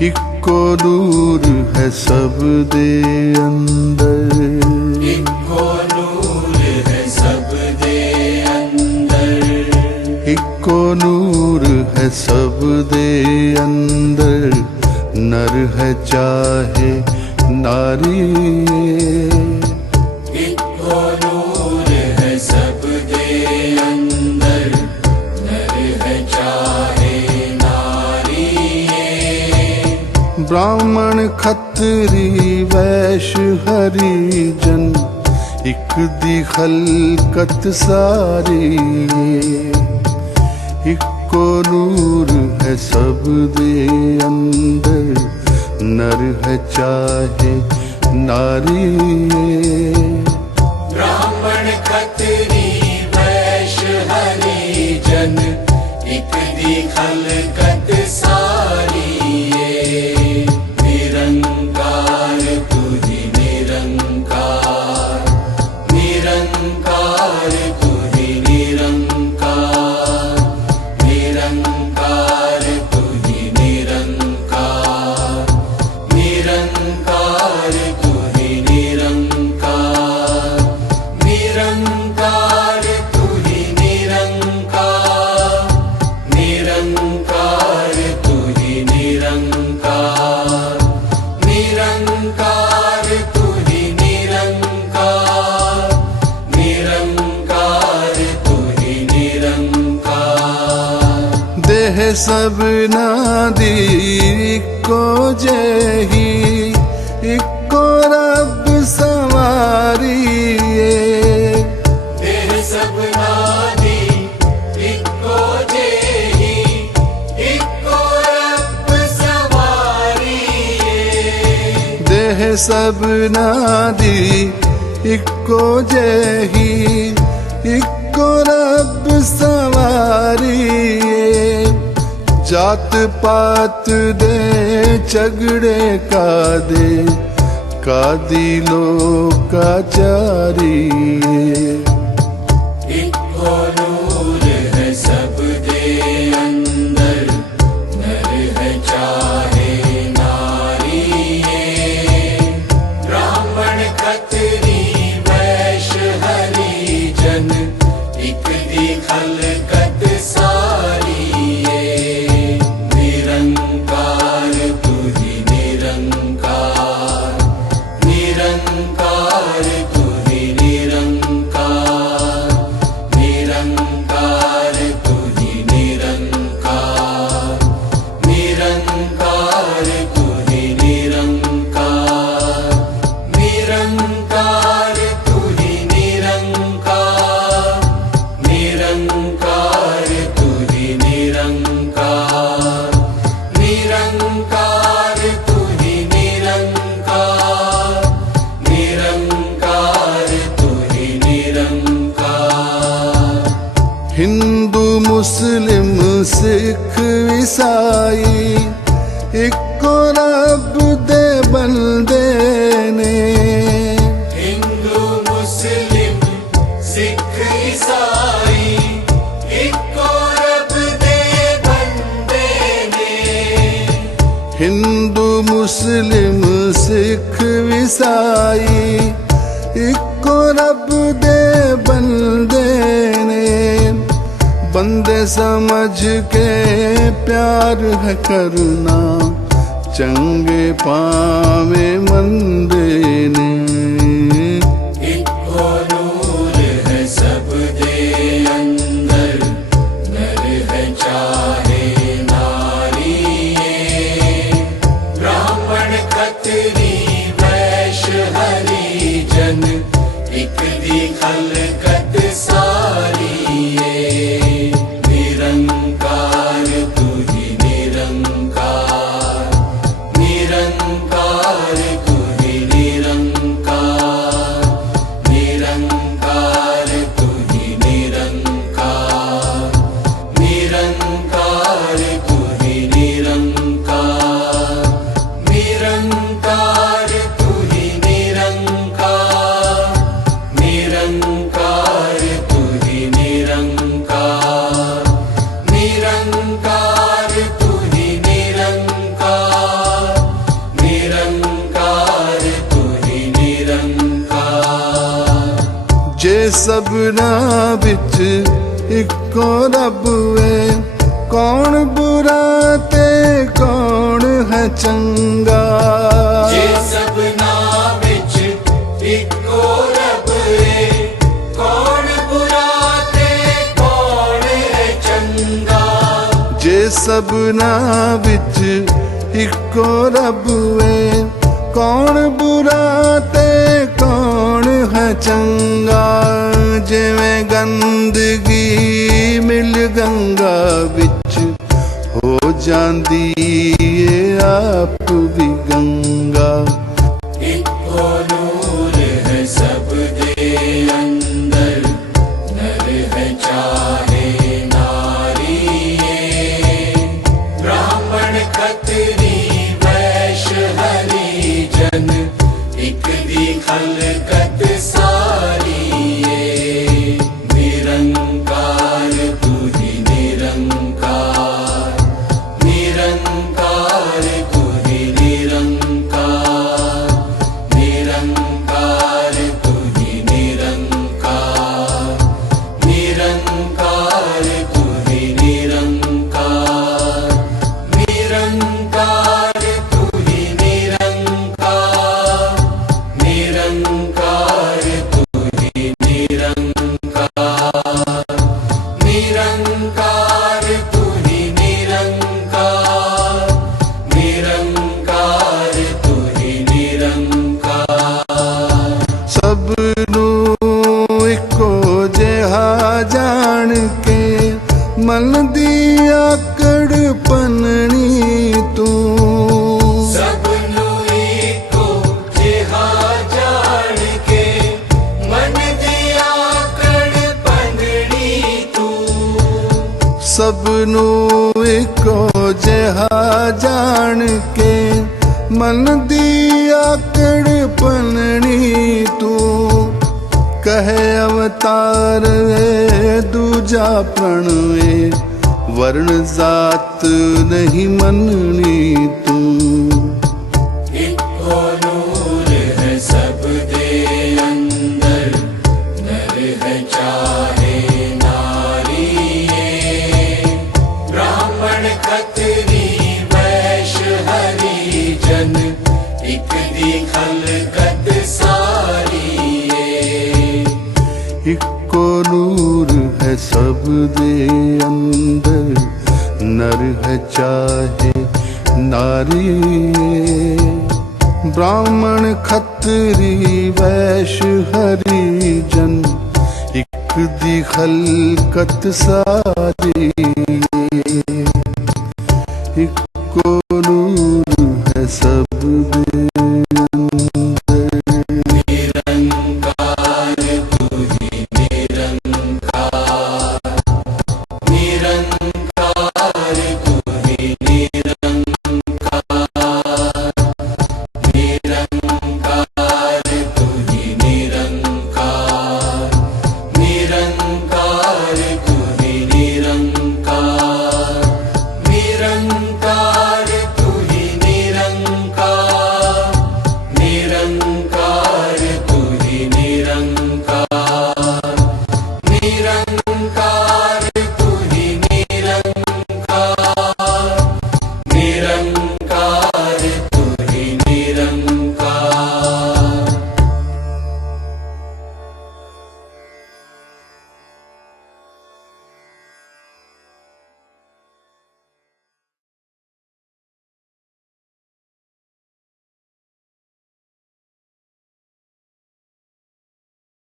इक्को नूर है सब दे अंदर, इक्को नूर है सब दे अंदर, इक्को नूर है सब दे अंदर, नर है चाहे नारी। इक्को नूर है सब दे अंदर, नर है चाहे नारी। ब्राह्मण खत्री वैश्य हरिजन, एक दी खलकत सारी। इक्को नूर है सब दे अंदर, नर है चाहे नारी। ब्राह्मण खत्री वैश्य हरिजन, एक दी खलकत सारी। निरंकार तू ही निरंकार, निरंकार तू ही निरंकार, निरंकार तू ही निरंकार, निरंकार तू ही निरंकार, निरंकार तू ही निरंकार, निरंकार तू ही निरंकार, निरंकार तू ही निरंकार, निरंकार तू ही निरंकार। देह सब नादी इक्को जेही, इक्को रब संवारिए। देह सब नादी इक्को जेही, इक्को रब संवारिए। देह सब नादी इक्को जेही, इक्को रब संवारिए। जात पात दे झगड़े का दे, कादी लोकाचारी। इक्को नूर है सब दे अंदर, नर है चाहे नारी। ब्राह्मण खत्री वैश्य हरिजन, एक दी खलकत सारी। निरंकार तू ही निरंकार, निरंकार तू ही निरंकार, निरंकार तू ही निरंकार, निरंकार तू ही निरंकार, निरंकार तू ही निरंकार, निरंकार तू ही निरंकार, निरंकार तू ही निरंकार, निरंकार तू ही निरंकार। हिंदू मुस्लिम सिख ईसाई, इक्को रब दे बंदे ने। हिंदू मुस्लिम सिख ईसाई, इक्को रब दे बंदे ने। हिंदू मुस्लिम सिख ईसाई, इक्को रब दे बंदे ने। बंदे समझ के प्यार है करना, चंगे पावे मंदे ने। इक्को नूर है सब दे अंदर, नर है चाहे नारी। ब्राह्मण खत्री वैश्य हरिजन, एक दी खलकत सारी। निरंकार तू ही निरंकार, निरंकार तू ही निरंकार। सबना बिच इको रब है, कौन बुरा ते कौन है चंगा। जे सबना विच इको रब है, कौन बुरा ते कौन है चंगा। जे सबना बिच इको रब है, कौन बुरा ते कौन है चंगा। जिवें गंदगी मिल गंगा बिच हो जांदी ए आप भी गंगा। इको नूर है सब दे अंदर, नर है चाहे नारी। ब्राह्मण खत्री वैश्य हरिजन, एक दी खलकत सारी। निरंकार तू ही निरंकार, निरंकार तू ही निरंकार, निरंकार तू ही निरंकार, निरंकार तू ही निरंकार, निरंकार तू ही निरंकार, निरंकार तू ही निरंकार, निरंकार तू ही निरंकार, निरंकार तू ही निरंकार। सबनू इको जिहा जान के, मन दी आकड़ पननी तू। सबनू इको जिहा जान के, मन दी आकड़ पननी तू। सबनू इको जिहा जान के, मन दी आकड़ पननी तू। कहे अवतार है दूजा प्रण है, वर्ण जात नहीं मननी तू। इको नूर है सब दे अंदर, नर है चाहे नारी। ब्राह्मण खत्री वैश्य हरिजन, एक दी खलकत सारी। इको नूर है सब दे अंदर, नर है चाहे नारी। ब्राह्मण खत्री वैश्य हरिजन, एक दी खलकत सारी। इको नूर है सब दे अंदर।